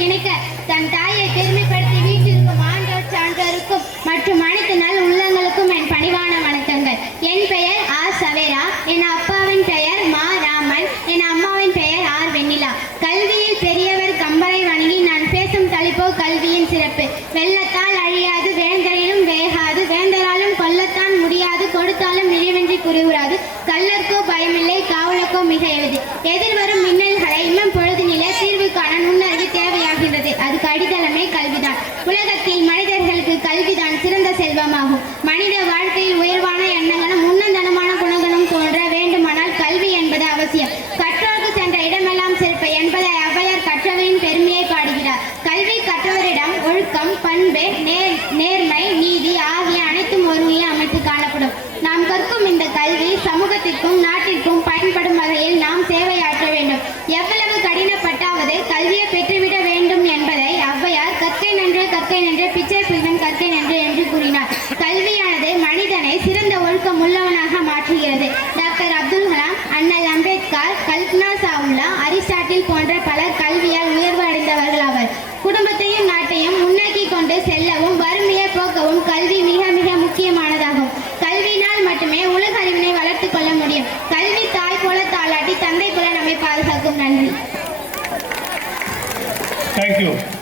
கிணைக்க தன் தாயை பெருமைப்படுத்தி வீட்டிற்கும் ஆண்டோர் சான்றோருக்கும் மற்றும் அனைத்து நல் உள்ளங்களுக்கும் என் பணிவான வணக்கங்கள். என் பெயர் ஆர் சவேரா. என் அப்பாவின் பெயர் மா ராமன். என் அம்மாவின் பெயர் ஆர் வெண்ணிலா. கல்வியில் பெரியவர் கம்பரை வணங்கி நான் பேசும் தலைப்போ கல்வியின் சிறப்பு. வெள்ளத்தால் அழியாது, வேந்தரிலும் வேகாது, வேந்தராலும் கொல்லத்தான் முடியாது, கொடுத்தாலும் நிறைவென்றி குறைவுறாது, கள்ளர்க்கோ பயமில்லை, காவலுக்கோ மிக எளிது. எதிர்வரும் மின்னல்களை இன்னும் பொழுதினிலே தீர்வு காண நுண்ணறிவு தேவையாகின்றது. அதுக்கு அடித்தளமே கல்விதான். உலகத்தில் மனிதர்களுக்கு கல்விதான் சிறந்த செல்வமாகும். மனித வாழ்க்கையில் உயர்வான எண்ணங்களும் உன்னதனமான குணங்களும் தோன்ற வேண்டுமானால் கல்வி என்பது அவசியம். கற்றோருக்கு சென்ற இடமெல்லாம் சிறப்பு என்பதை ஔவையார் கற்றவரின் பெருமையை பாடுகிறார். கல்வி கற்றவரிடம் ஒழுக்கம், பண்பு, நேர்மை, நீதி ஆகிய அனைத்தும் ஒருங்கே அமைத்து காணப்படும். நாம் கற்கும் இந்த கல்வி சமூகத்திற்கும் நாட்டிற்கும் பயன்படும் வகையில் நாம் சேவையாற்ற வேண்டும். எவ்வளவு கடினப்பட்டாவது கல்வியை பெற்றுவிட வேண்டும் என்பதை ஔவையார் கற்கை நன்று பிச்சை புரிவன் கற்கை நன்று என்று கூறினார். கல்வியானது மனிதனை சிறந்த ஒழுக்கம் உள்ளவனாக மாற்றுகிறது. டாக்டர் அப்துல் கலாம், அண்ணல் அம்பேத்கர், கல்பனா சாவ்லா, அரிஸ்டாட்டில் போன்ற பலர் கல்வியால் உயர்வு அடைந்தவர்கள் ஆவர். குடும்பத்தையும் நாட்டையும் முன்னோக்கி கொண்டு செல்லவும் வறுமையை போக்கவும் கல்வி மிக மிக முக்கியமானதாகும். கல்வியினால் மட்டுமே உலக அறிவினை வளர்த்துக் கொள்ள முடியும். கல்வி தாய் போல தாளாட்டி தந்தை போல நம்மை பாதுகாக்கும். நன்றி. Thank you.